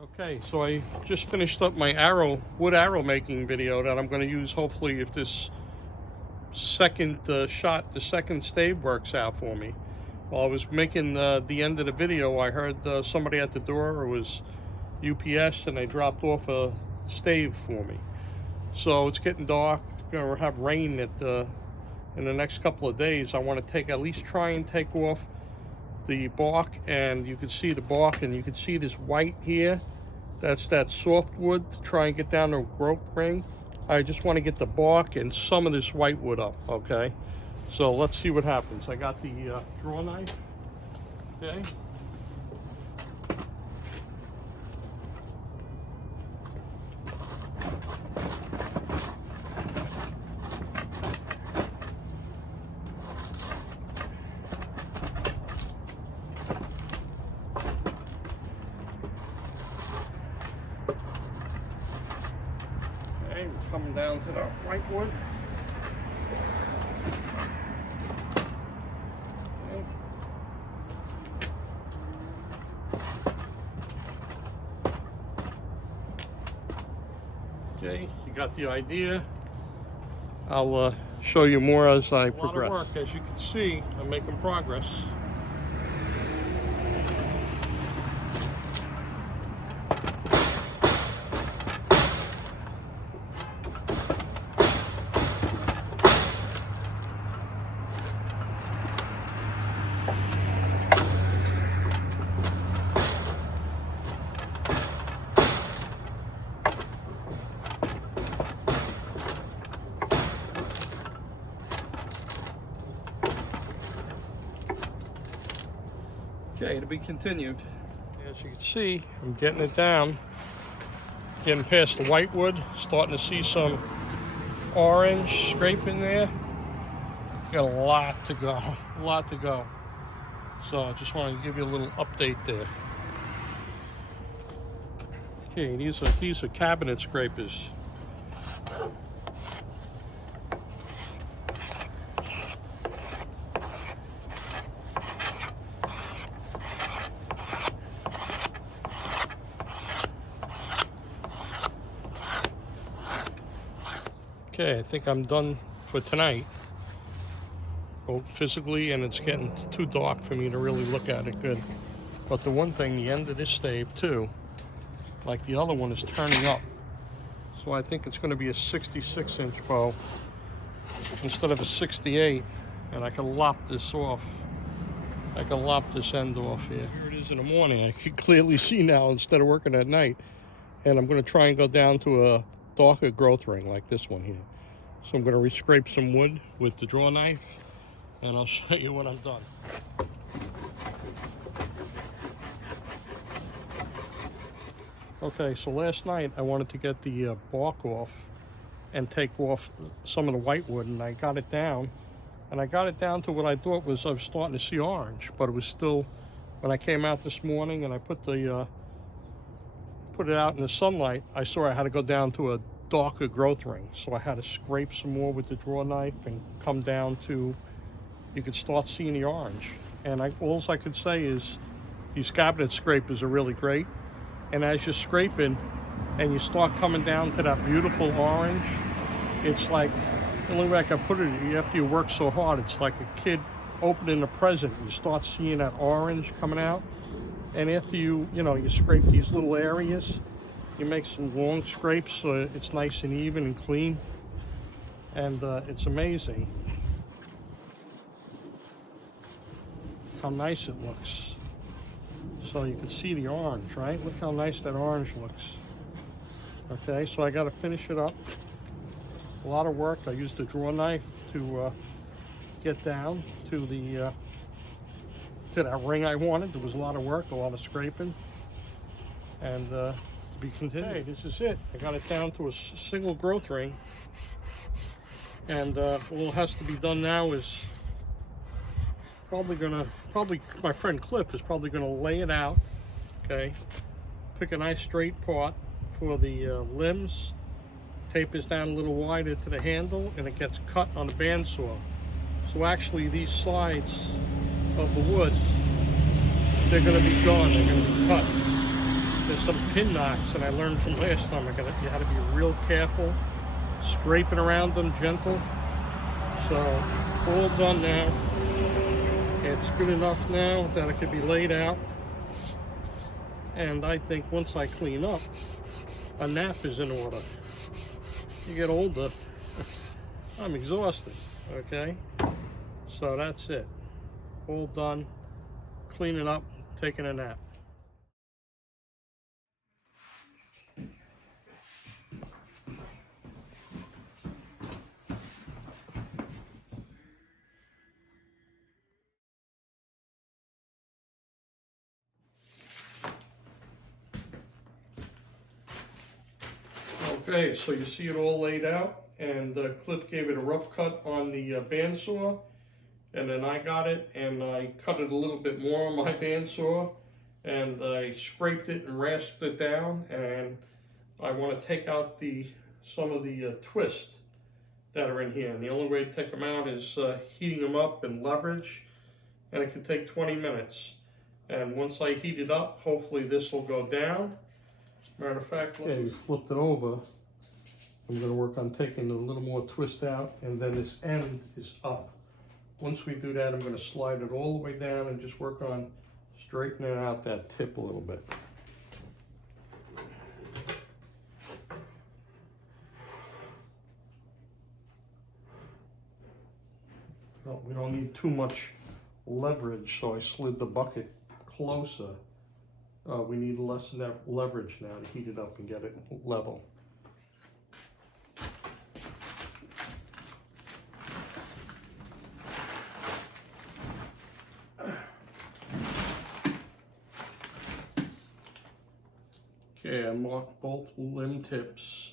Okay, so I just finished up my wood arrow making video that I'm going to use hopefully if this second shot, the second stave works out for me. While I was making the end of the video, I heard somebody at the door. It was UPS, and they dropped off a stave for me. So it's getting dark. Going to have rain in the next couple of days. I want to at least try and take off the bark, and you can see the bark, and you can see this white here. That's that softwood to try and get down to a growth ring. I just want to get the bark and some of this whitewood up, okay? So let's see what happens. I got the draw knife, okay? We're coming down to the whitewood. Okay, you got the idea. I'll show you more as I progress. A lot of work, as you can see. I'm making progress. Okay, to be continued. As you can see, I'm getting it down, getting past the whitewood, starting to see some orange scraping there. Got a lot to go, a lot to go. So I just wanted to give you a little update there. Okay, these are cabinet scrapers. Okay, I think I'm done for tonight, both physically, and it's getting too dark for me to really look at it good. But the one thing, the end of this stave too, like the other one, is turning up. So I think it's going to be a 66-inch bow instead of a 68, and I can lop this off. I can lop this end off here. Here it is in the morning. I can clearly see now instead of working at night. And I'm going to try and go down to a darker growth ring like this one here. So I'm going to re-scrape some wood with the draw knife, and I'll show you when I'm done. Okay, so last night I wanted to get the bark off and take off some of the whitewood, and I got it down. And I got it down to what I thought was, I was starting to see orange, but it was still, when I came out this morning and I put it out in the sunlight, I saw I had to go down to a darker growth ring. So I had to scrape some more with the draw knife and come down to, you could start seeing the orange. And all I could say is these cabinet scrapers are really great. And as you're scraping and you start coming down to that beautiful orange, it's like, the only way I can put it, after you work so hard, it's like a kid opening a present. You start seeing that orange coming out. And after you scrape these little areas, you make some long scrapes so it's nice and even and clean. And it's amazing how nice it looks. So you can see the orange, right? Look how nice that orange looks. Okay, so I got to finish it up. A lot of work. I used the draw knife to get down to that ring I wanted. There was a lot of work, a lot of scraping, and to be continued. Hey, this is it. I got it down to a single growth ring, and all that has to be done now is probably my friend Cliff is probably gonna lay it out. Okay, pick a nice straight part for the limbs, tapers down a little wider to the handle, and it gets cut on the bandsaw. So actually these sides of the wood, they're going to be gone, they're going to be cut. there's some pin knocks that I learned from last time. You had to be real careful, scraping around them gentle. So all done now. It's good enough now that it could be laid out. And I think once I clean up, a nap is in order. You get older, I'm exhausted, okay? So that's it. All done, cleaning up, taking a nap. Okay, so you see it all laid out, and Cliff gave it a rough cut on the bandsaw, and then I got it and I cut it a little bit more on my bandsaw, and I scraped it and rasped it down, and I want to take out some of the twists that are in here, and the only way to take them out is heating them up and leverage, and it can take 20 minutes. And once I heat it up, hopefully this will go down. Matter of fact, okay, we flipped it over. I'm going to work on taking a little more twist out, and then this end is up. Once we do that, I'm going to slide it all the way down and just work on straightening out that tip a little bit. No, we don't need too much leverage, so I slid the bucket closer. We need less leverage now to heat it up and get it level. Okay, I marked both limb tips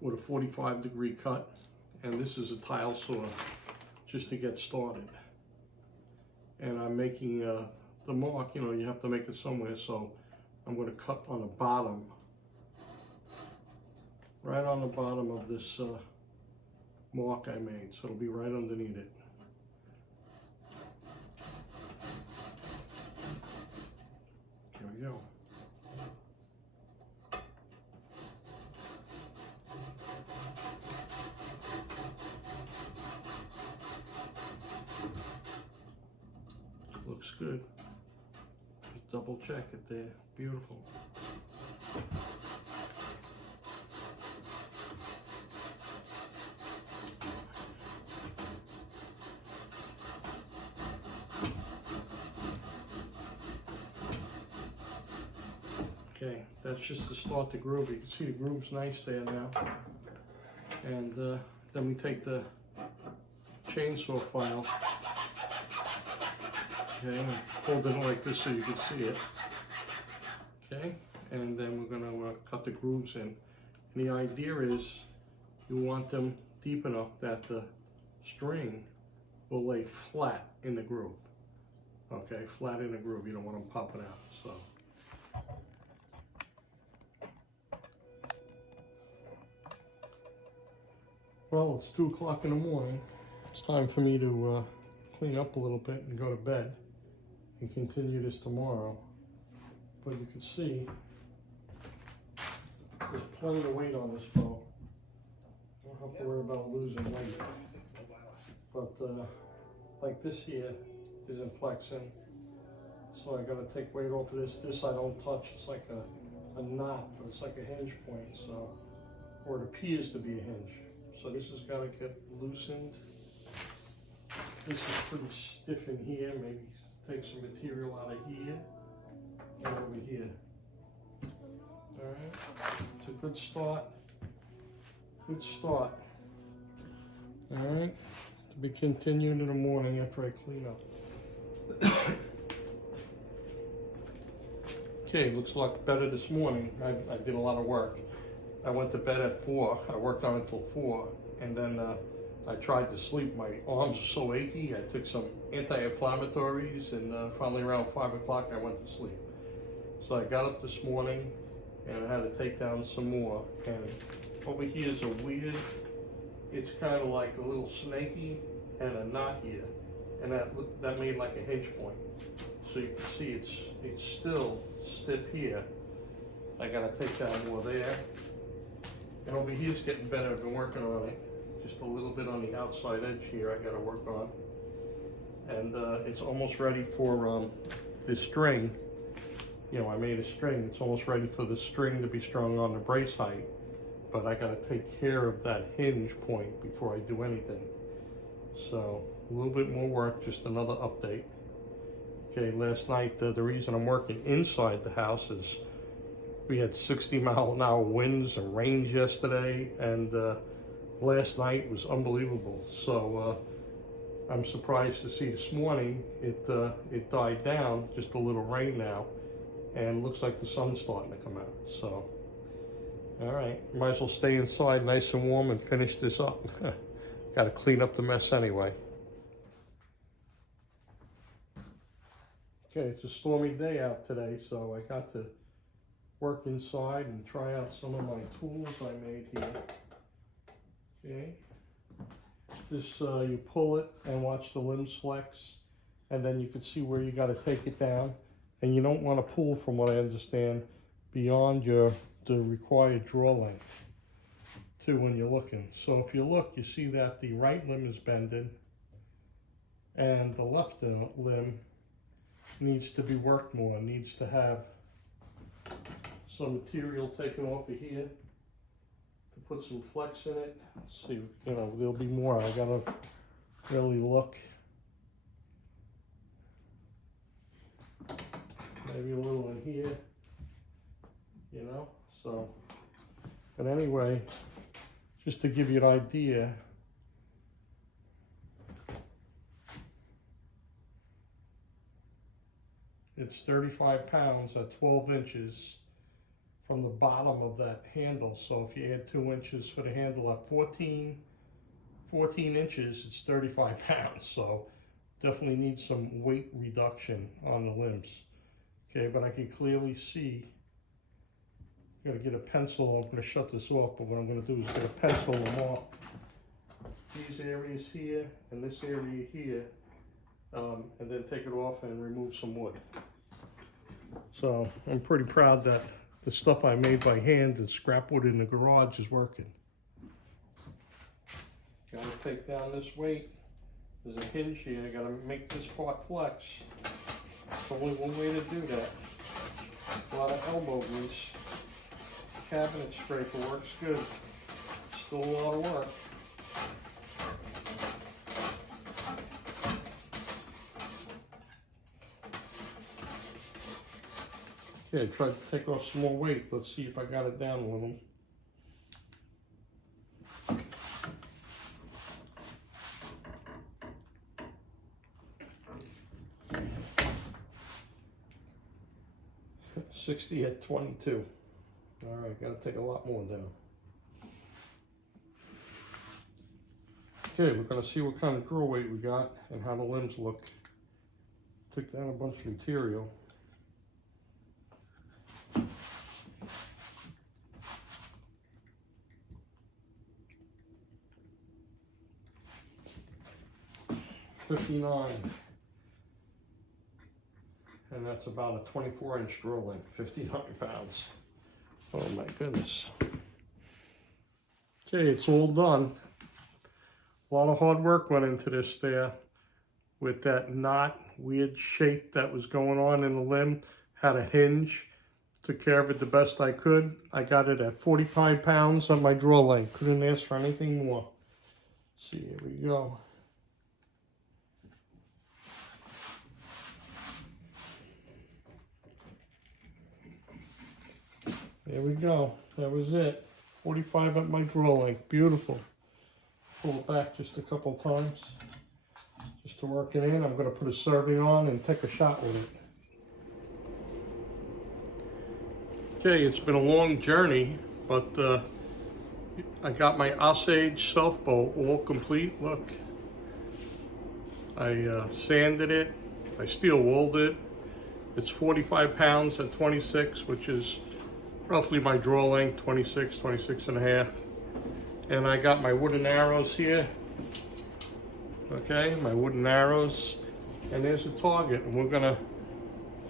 with a 45-degree cut, and this is a tile saw just to get started. And I'm making the mark, you know, you have to make it somewhere, so I'm going to cut on the bottom, right on the bottom of this mark I made, so it'll be right underneath it. Here we go. Looks good. Just double check it there. Beautiful. Okay, that's just to start the groove. You can see the groove's nice there now. And then we take the chainsaw file. Okay, I'm holding it like this so you can see it. Okay, and then we're going to cut the grooves in. And the idea is you want them deep enough that the string will lay flat in the groove. Okay, flat in the groove. You don't want them popping out. So. Well, it's 2 o'clock in the morning. It's time for me to clean up a little bit and go to bed and continue this tomorrow. But you can see there's plenty of weight on this bow. I don't have to worry about losing weight. But like this here isn't flexing, so I gotta take weight off of this. This I don't touch. It's like a knot, but it's like a hinge point, so, or it appears to be a hinge. So this has got to get loosened. This is pretty stiff in here. Maybe take some material out of here and over here. All right, it's a good start. Good start. All right, to be continued in the morning after I clean up. Okay, looks a lot better this morning. I did a lot of work. I went to bed at 4. I worked on it until 4, and then I tried to sleep. My arms are so achy. I took some anti-inflammatories, and finally around 5 o'clock I went to sleep. So I got up this morning, and I had to take down some more. And over here is a weird, it's kind of like a little snaky and a knot here, and that made like a hinge point. So you can see it's still stiff here, I gotta take down more there. And over here's getting better. I've been working on it. Just a little bit on the outside edge here I gotta work on. And it's almost ready for the string. You know, I made a string. It's almost ready for the string to be strung on the brace height. But I gotta take care of that hinge point before I do anything. So a little bit more work, just another update. Okay, last night, the reason I'm working inside the house is we had 60-mile-an-hour winds and rains yesterday, and last night was unbelievable. So I'm surprised to see this morning it died down, just a little rain now, and looks like the sun's starting to come out. So, all right, might as well stay inside nice and warm and finish this up. Got to clean up the mess anyway. Okay, it's a stormy day out today, so I got to work inside and try out some of my tools I made here. Okay, this you pull it and watch the limbs flex, and then you can see where you got to take it down. And you don't want to pull, from what I understand, beyond the required draw length too when you're looking. So if you look, you see that the right limb is bending and the left limb needs to be worked more, needs to have some material taken off of here to put some flex in it. Let's see, you know, there'll be more. I gotta really look. Maybe a little in here, you know, so, but anyway, just to give you an idea, it's 35 pounds at 12 inches from the bottom of that handle. So if you add 2 inches for the handle at 14 inches, it's 35 pounds. So definitely needs some weight reduction on the limbs. Okay, but I can clearly see, I'm gonna get a pencil. I'm gonna shut this off, but what I'm gonna do is get a pencil and mark these areas here and this area here, and then take it off and remove some wood. So I'm pretty proud that the stuff I made by hand and scrap wood in the garage is working. Gotta take down this weight. There's a hinge here. I gotta make this part flex. There's only one way to do that. A lot of elbow grease. Cabinet scraper works good. Still a lot of work. Okay, I tried to take off some more weight. Let's see if I got it down a little. $60 at 22. All right, gotta take a lot more down. Okay, we're gonna see what kind of draw weight we got and how the limbs look. Took down a bunch of material. $59. And that's about a 24-inch draw length, 59 pounds. Oh my goodness. Okay, it's all done. A lot of hard work went into this there with that knot, weird shape that was going on in the limb. Had a hinge, took care of it the best I could. I got it at 45 pounds on my draw length. Couldn't ask for anything more. See, here we go. There we go. That was it. 45 at my draw length. Beautiful. Pull it back just a couple times just to work it in. I'm going to put a serving on and take a shot with it. Okay, it's been a long journey, but I got my Osage self bow all complete. Look, I sanded it. I steel wooled it. It's 45 pounds at 26, which is roughly my draw length, 26 and a half. And I got my wooden arrows here. Okay, my wooden arrows. And there's a target, and we're gonna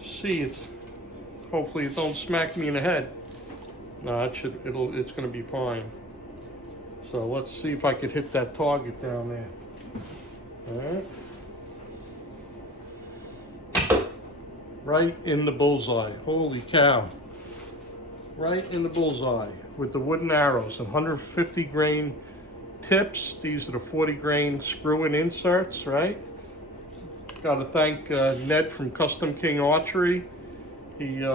see it. Hopefully it don't smack me in the head. No, it's gonna be fine. So let's see if I could hit that target down there. All right. Right in the bullseye. Holy cow. Right in the bullseye with the wooden arrows and 150 grain tips. These are the 40 grain screw-in inserts, right? Got to thank Ned from Custom King Archery. He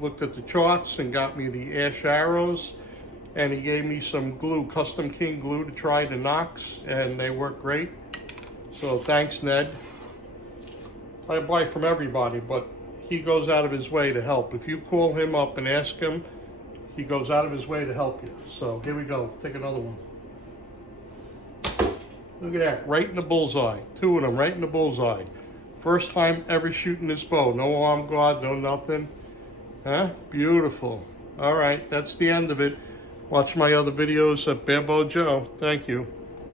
looked at the charts and got me the ash arrows, and he gave me some glue, Custom King glue, to try the nocks, and they work great. So thanks, Ned. I buy from everybody, but he goes out of his way to help. If you call him up and ask him, he goes out of his way to help you. So here we go. Take another one. Look at that, right in the bullseye. Two of them right in the bullseye. First time ever shooting this bow. No arm guard, no nothing. Huh? Beautiful. All right, that's the end of it. Watch my other videos at Bear Bow Joe. Thank you.